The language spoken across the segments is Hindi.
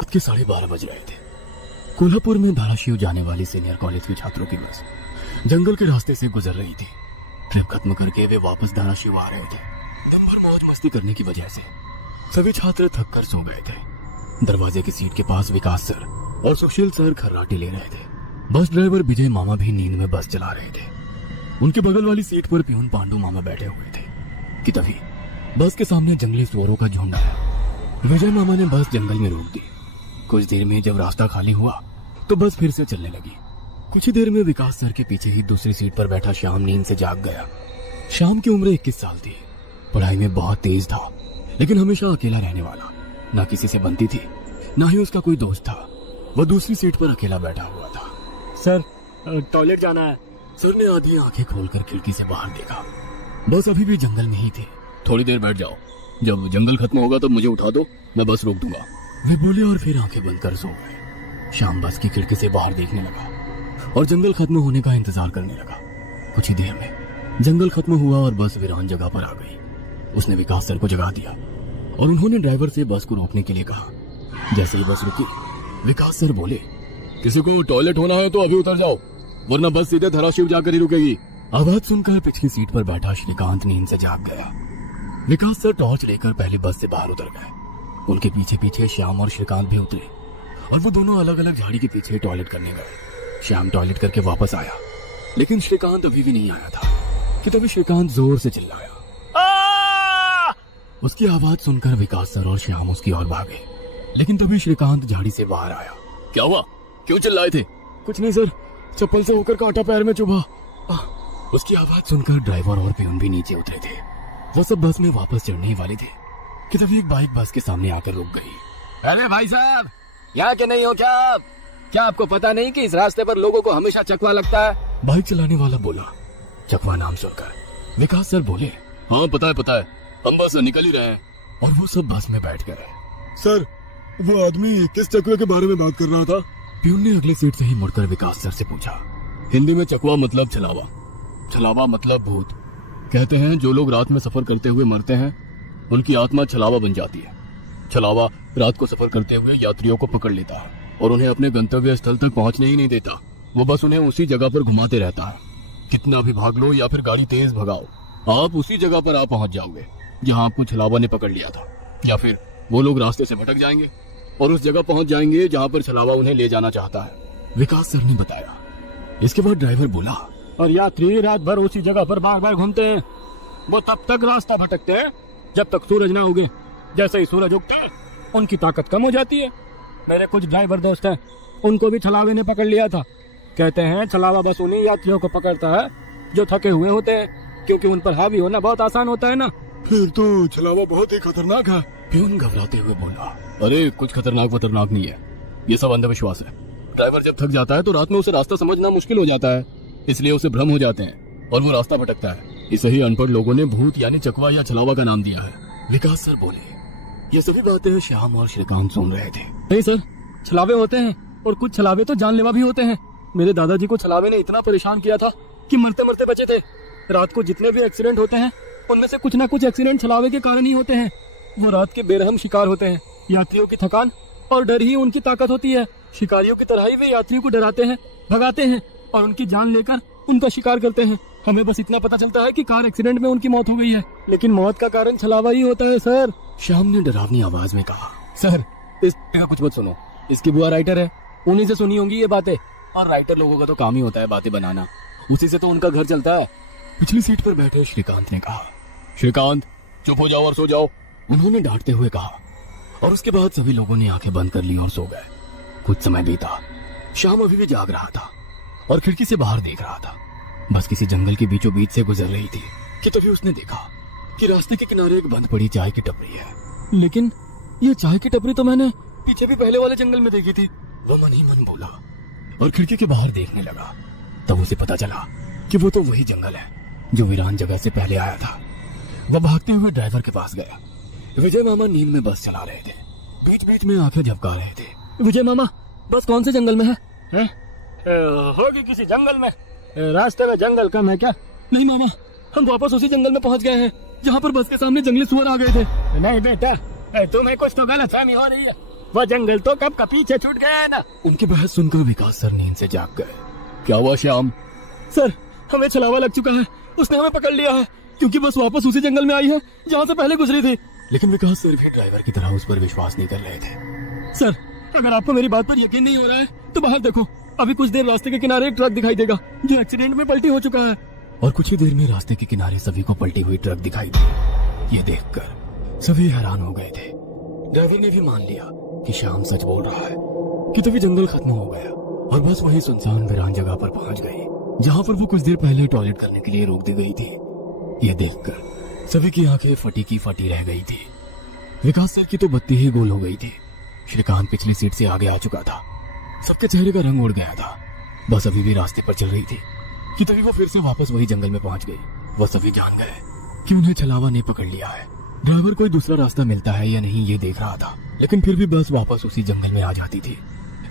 रात के 12:30 बज रहे थे। कोल्हापुर में धाराशिव जाने वाली सीनियर कॉलेज के छात्रों की बस जंगल के रास्ते से गुजर रही थी। ट्रिप खत्म करके वे वापस धाराशिव आ रहे थे। दिन भर मौज मस्ती करने की वजह से सभी छात्र थक कर सो गए थे। दरवाजे की सीट के पास विकास सर और सुशील सर खर्राटे ले रहे थे। बस ड्राइवर विजय मामा भी नींद में बस चला रहे थे। उनके बगल वाली सीट पर प्यून पांडू मामा बैठे हुए थे कि तभी बस के सामने जंगली सुअरों का झुंड आया। विजय मामा ने बस जंगल में रोक दी। कुछ देर में जब रास्ता खाली हुआ तो बस फिर से चलने लगी। कुछ ही देर में विकास सर के पीछे ही दूसरी सीट पर बैठा श्याम नींद से जाग गया। श्याम की उम्र 21 साल थी। पढ़ाई में बहुत तेज था, लेकिन हमेशा अकेला रहने वाला। ना किसी से बनती थी, ना ही उसका कोई दोस्त था। वह दूसरी सीट पर अकेला बैठा हुआ था। सर, टॉयलेट जाना है। सर ने आधी आंखें खोलकर खिड़की से बाहर देखा। बस अभी भी जंगल में ही थी। थोड़ी देर बैठ जाओ, जब जंगल खत्म होगा तब मुझे उठा दो, मैं बस रोक दूंगा, वे बोले और फिर आंखें बंद कर सो गए। श्याम बस की खिड़की से बाहर देखने लगा और जंगल खत्म होने का इंतजार करने लगा। कुछ ही देर में जंगल खत्म हुआ और बस वीरान जगह पर आ गई। उसने विकास सर को जगा दिया और उन्होंने ड्राइवर से बस को रोकने के लिए कहा। जैसे ही बस रुकी, विकास सर बोले, किसी को टॉयलेट होना है तो अभी उतर जाओ, वरना बस सीधे धाराशिव जाकर ही रुकेगी। आवाज सुनकर पिछली सीट पर बैठा श्रीकांत नींद से जाग गया। विकास सर टॉर्च लेकर पहली बस से बाहर उतर गए। उनके पीछे पीछे श्याम और श्रीकांत भी उतरे और वो दोनों अलग अलग झाड़ी के पीछे टॉयलेट करने गए। श्याम टॉयलेट करके वापस आया, लेकिन श्रीकांत अभी भी नहीं आया था कि तभी श्रीकांत जोर से चिल्लाया। उसकी आवाज सुनकर विकास सर और श्याम उसकी ओर भागे, लेकिन तभी श्रीकांत झाड़ी से बाहर आया। क्या हुआ, क्यों चिल्लाए थे? कुछ नहीं सर, चप्पल से होकर कांटा पैर में चुभा। उसकी आवाज सुनकर ड्राइवर और प्यून भी नीचे उतरे थे। वो सब बस में वापस चढ़ने ही वाले थे कि तभी एक बाइक बस के सामने आकर रुक गई। अरे भाई साहब, यहाँ के नहीं हो क्या आप? क्या आपको पता नहीं कि इस रास्ते पर लोगों को हमेशा चकवा लगता है? बाइक चलाने वाला बोला। चकवा नाम सुनकर विकास सर बोले, हाँ पता है, हम बस निकल ही रहे हैं। और वो सब बस में बैठ गए। सर, वो आदमी किस चकवे के बारे में बात कर रहा था? प्यून ने अगली सीट से ही मुड़कर विकास सर से पूछा। हिंदी में चकवा मतलब छलावा, छलावा मतलब भूत। कहते हैं जो लोग रात में सफर करते हुए मरते हैं उनकी आत्मा छलावा बन जाती है। छलावा रात को सफर करते हुए यात्रियों को पकड़ लेता है और उन्हें अपने गंतव्य स्थल तक पहुंचने ही नहीं देता। वो बस उन्हें उसी जगह पर घुमाते रहता है। कितना भी भाग लो या फिर गाड़ी तेज भगाओ, आप उसी जगह पर आप पहुंच जाओगे जहां आपको छलावा ने पकड़ लिया था। या फिर वो लोग रास्ते से भटक जाएंगे और उस जगह पहुंच जाएंगे जहां पर छलावा उन्हें ले जाना चाहता है, विकास सर ने बताया। इसके बाद ड्राइवर बोला, और यात्री रात भर उसी जगह पर बार बार घूमते हैं। वो तब तक रास्ता भटकते हैं जब तक सूरज ना उगे। जैसे ही सूरज उगता है उनकी ताकत कम हो जाती है। मेरे कुछ ड्राइवर दोस्त हैं, उनको भी छलावे ने पकड़ लिया था। कहते हैं छलावा बस उन्हीं यात्रियों को पकड़ता है जो थके हुए होते हैं, क्योंकि उन पर हावी होना बहुत आसान होता है ना। फिर तो छलावा बहुत ही खतरनाक है। प्यून घबराते हुए बोला, अरे कुछ खतरनाक नहीं है, ये सब अंधविश्वास है। ड्राइवर जब थक जाता है तो रात में उसे रास्ता समझना मुश्किल हो जाता है, इसलिए उसे भ्रम हो जाते हैं और वो रास्ता भटकता है। इसे ही अनपढ़ लोगों ने भूत यानी चकवा या छलावा का नाम दिया है, विकास सर बोले। ये सभी बातें श्याम और श्रीकांत सुन रहे थे। नहीं सर, छलावे होते हैं और कुछ छलावे तो जानलेवा भी होते हैं। मेरे दादाजी को छलावे ने इतना परेशान किया था कि मरते मरते बचे थे। रात को जितने भी एक्सीडेंट होते हैं उनमें से कुछ ना कुछ एक्सीडेंट छलावे के कारण ही होते हैं। वो रात के बेरहम शिकार होते हैं। यात्रियों की थकान और डर ही उनकी ताकत होती है। शिकारियों की तरह ही वे यात्रियों को डराते हैं, भगाते हैं और उनकी जान लेकर उनका शिकार करते हैं। हमें बस इतना पता चलता है कि कार एक्सीडेंट में उनकी मौत हो गई है, लेकिन मौत का कारण छलावा ही होता है सर। श्याम ने डरावनी आवाज में कहा। सर, इस का कुछ मत सुनो, इसकी बुआ राइटर है, उन्हीं से सुनी होंगी ये बातें। और राइटर लोगों का तो काम ही होता है बातें बनाना, उसी से तो उनका घर चलता है। पिछली सीट पर बैठे श्रीकांत ने कहा, श्रीकांत चुप हो जाओ और सो जाओ, उन्होंने डांटते हुए कहा। और उसके बाद सभी लोगों ने आंखें बंद कर ली और सो गए। कुछ समय बीता। श्याम अभी भी जाग रहा था और खिड़की से बाहर देख रहा था। बस किसी जंगल के बीचों बीच से गुजर रही थी कि तभी उसने देखा कि रास्ते के किनारे एक बंद पड़ी चाय की टपरी है। लेकिन ये चाय की टपरी तो मैंने पीछे भी पहले वाले जंगल में देखी थी, वो मन ही मन बोला और खिड़की के बाहर देखने लगा। तब उसे पता चला कि वो तो वही जंगल है जो वीरान जगह से पहले आया था। वह भागते हुए ड्राइवर के पास गया। विजय मामा नींद में बस चला रहे थे, बीच बीच में आंखें झपका रहे थे। विजय मामा, बस कौन से जंगल में है? होगी किसी जंगल में। रास्ते में जंगल कम है क्या? नहीं मामा, हम वापस उसी जंगल में पहुंच गए हैं जहाँ पर बस के सामने जंगली सुअर आ गए थे। नहीं बेटा, तुम्हें कुछ तो गलतफहमी हो रही है। वह जंगल तो कब का पीछे छूट गया है ना। उनकी बहस सुनकर विकास सर नींद से जाग गए। क्या हुआ श्याम? सर हमें छलावा लग चुका है, उसने हमें पकड़ लिया है, क्योंकि बस वापस उसी जंगल में आई है जहाँ से पहले गुजरी थी। लेकिन विकास सर भी ड्राइवर की तरह उस पर विश्वास नहीं कर रहे थे। सर अगर आपको मेरी बात पर यकीन नहीं हो रहा है तो बाहर देखो, अभी कुछ देर रास्ते के किनारे एक ट्रक दिखाई देगा जो एक्सीडेंट में पलटी हो चुका है। और कुछ ही देर में रास्ते के किनारे सभी को पलटी हुई ट्रक दिखाई दी। ये देखकर सभी हैरान हो गए थे। ड्राइवर ने भी मान लिया कि श्याम सच बोल रहा है कि तभी जंगल खत्म हो गया और बस वही सुनसान वीरान जगह पर पहुंच गई जहां पर वो कुछ देर पहले टॉयलेट करने के लिए रोक दी गई थी। ये देखकर सभी की आंखें फटी की फटी रह गई थी। विकास सर की तो बत्ती ही गोल हो गई थी। श्रीकांत पिछली सीट से आगे आ चुका था। सबके चेहरे का रंग उड़ गया था। बस अभी भी रास्ते पर चल रही थी कि तभी वो फिर से वापस वही जंगल में पहुंच गई। वो सभी जान गए कि उन्हें छलावा ने पकड़ लिया है। ड्राइवर कोई दूसरा रास्ता मिलता है या नहीं ये देख रहा था, लेकिन फिर भी बस वापस उसी जंगल में आ जाती थी।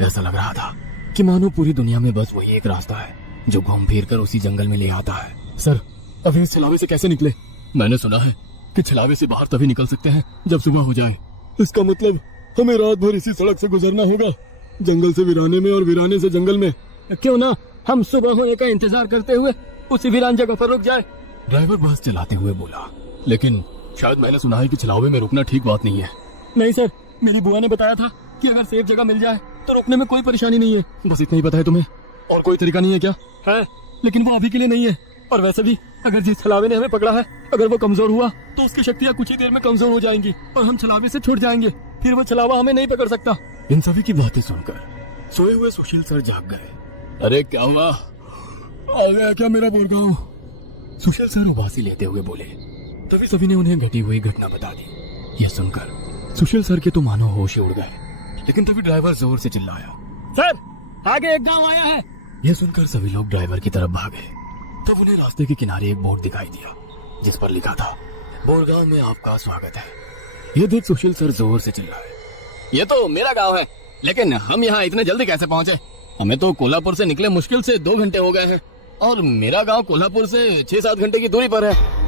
ऐसा लग रहा था कि मानो पूरी दुनिया में बस वही एक रास्ता है जो घूम फिर कर उसी जंगल में ले आता है। सर अभी इस छलावे से कैसे निकले? मैंने सुना है कि छलावे से बाहर तभी निकल सकते हैं जब सुबह हो जाए। इसका मतलब हमें रात भर इसी सड़क से गुजरना होगा, जंगल से वीराने में और वीराने से जंगल में। क्यों ना हम सुबह होने का इंतजार करते हुए उसी वीरान जगह पर रुक जाए। ड्राइवर बस चलाते हुए बोला। लेकिन शायद मैंने सुना है कि छलावे में रुकना ठीक बात नहीं है। नहीं सर, मेरी बुआ ने बताया था कि अगर सेफ जगह मिल जाए तो रुकने में कोई परेशानी नहीं है। बस इतना ही पता है तुम्हें, और कोई तरीका नहीं है क्या? है, लेकिन वो अभी के लिए नहीं है। और वैसे भी अगर जिस छलावे ने हमें पकड़ा है अगर वो कमजोर हुआ तो उसकी शक्तियाँ कुछ ही देर में कमजोर हो जाएंगी और हम छलावे से छूट जाएंगे। फिर वो छलावा हमें नहीं पकड़ सकता। इन सभी की बातें सुनकर सोए हुए सुशील सर जाग गए। अरे क्या हुआ? आ गया क्या मेरा बोरगांव? सुशील सर उबासी लेते हुए बोले। तभी सभी ने उन्हें घटी हुई घटना बता दी। यह सुनकर सुशील सर के तो मानो होश ही उड़ गए। लेकिन तभी ड्राइवर जोर से चिल्लाया, सर आगे एक गांव आया है। यह सुनकर सभी लोग ड्राइवर की तरफ भागे। तब उन्हें रास्ते के किनारे एक बोर्ड दिखाई दिया जिस पर लिखा था, बोरगांव में आपका स्वागत है। यह देख सुशील सर जोर से चिल्लाए, ये तो मेरा गांव है, लेकिन हम यहाँ इतने जल्दी कैसे पहुँचे? हमें तो कोल्हापुर से निकले मुश्किल से 2 घंटे हो गए हैं और मेरा गांव कोल्हापुर से 6-7 घंटे की दूरी पर है।